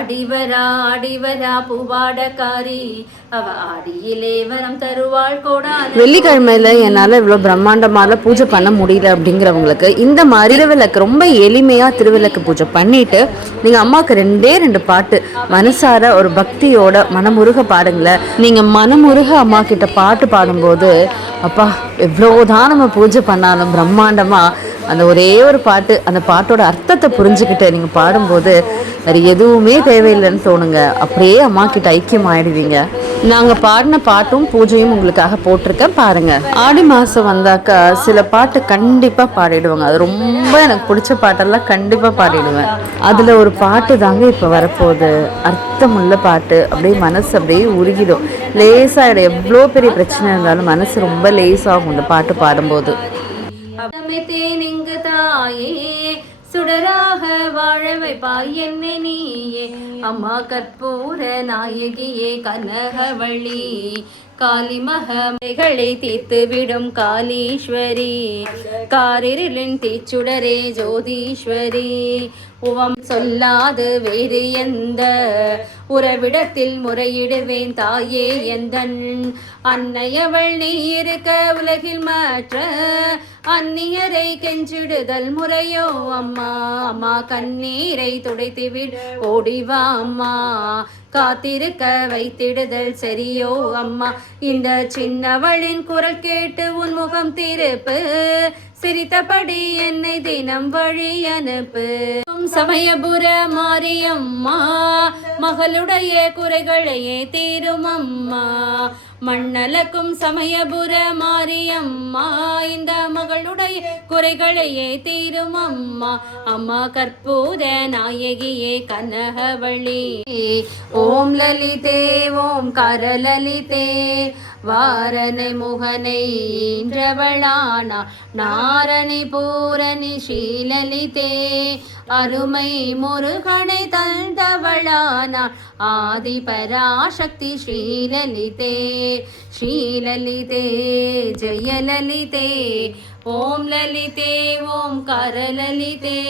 ஆடிவரா பூவாடக்காரி அவ ஆடியிலே வரம் தருவாள் கோடான. வெள்ளிக்கிழமையில என்னால் இவ்வளோ பிரம்மாண்டமாக பூஜை பண்ண முடியல அப்படிங்கிறவங்களுக்கு இந்த மாதிரி திருவிளக்கு ரொம்ப எளிமையாக திருவிளக்கு பூஜை பண்ணிட்டு நீங்கள் அம்மாவுக்கு ரெண்டு பாட்டு மனசார ஒரு பக்தியோட மனமுருக பாடுங்களேன். நீங்கள் மனமுருக அம்மா கிட்ட பாட்டு பாடும்போது அப்பா எவ்வளோதான் நம்ம பூஜை பண்ணாலும் பிரம்மாண்டமாக அந்த ஒரே ஒரு பாட்டு, அந்த பாட்டோட அர்த்தத்தை புரிஞ்சுக்கிட்டு நீங்கள் பாடும்போது வேறு எதுவுமே தேவையில்லைன்னு தோணுங்க. அப்படியே அம்மா கிட்ட ஐக்கியம் ஆயிடுவீங்க. நாங்கள் பாடின பாட்டும் பூஜையும் உங்களுக்காக போட்டிருக்கேன் பாருங்கள். ஆடி மாதம் வந்தாக்கா சில பாட்டு கண்டிப்பாக பாடிடுவாங்க. அது ரொம்ப எனக்கு பிடிச்ச பாட்டெல்லாம் கண்டிப்பாக பாடிடுவேன். அதில் ஒரு பாட்டு தாங்க இப்போ வரப்போகுது. அர்த்தமுள்ள பாட்டு. அப்படியே மனசு அப்படியே உருகிடும், லேசாகிடும். எவ்வளோ பெரிய பிரச்சனை இருந்தாலும் மனசு ரொம்ப லேசாகும் இந்த பாட்டு பாடும்போது. இங்கு தாயே சுடராக வாழ வைப்பாய் என்னை நீயே, அம்மா கற்பூர நாயகியே கனகவள்ளி காளிமகளை தீர்த்து விடும் காளீஸ்வரி, காரிருளின் தீச்சுடரே ஜோதீஸ்வரி, உவம் சொல்லாது வேறு எந்த உறவிடத்தில் முறையிடுவேன் தாயே எந்தன் அன்னையவள் நீ இருக்க உலகில் மற்ற அந்நியரை கெஞ்சிடுதல் முறையோ அம்மா, அம்மா கண்ணீரை துடைத்துவிடு ஓடிவா அம்மா, காத்திருக்க வைத்திடுதல் சரியோ அம்மா, இந்த சின்னவளின் குரல் கேட்டு உன் முகம் திருப்பு, சிரித்தபடி என்னை தினம் வழி அனுப்பு. சமயபுர மாரியம்மா மகளுடைய குறைகளையே தீரும் அம்மா, மண்ணலக்கும் சமயபுர மாரியம்மா இந்த மகளுடைய குறைகளையே தீரும் அம்மா, அம்மா கற்பூர நாயகியே கனகவள்ளி. ஓம் லலிதே ஓம் கரலலிதே வாரணை முகனை இன்றவளானா நாரணி பூரணி ஸ்ரீலலிதே, அருமை முருகனை தந்தவளானா ஆதி பராசக்தி ஸ்ரீலலிதே, ஸ்ரீலலிதே ஜெயலலிதே. ஓம் லலிதே ஓம் கரலலிதே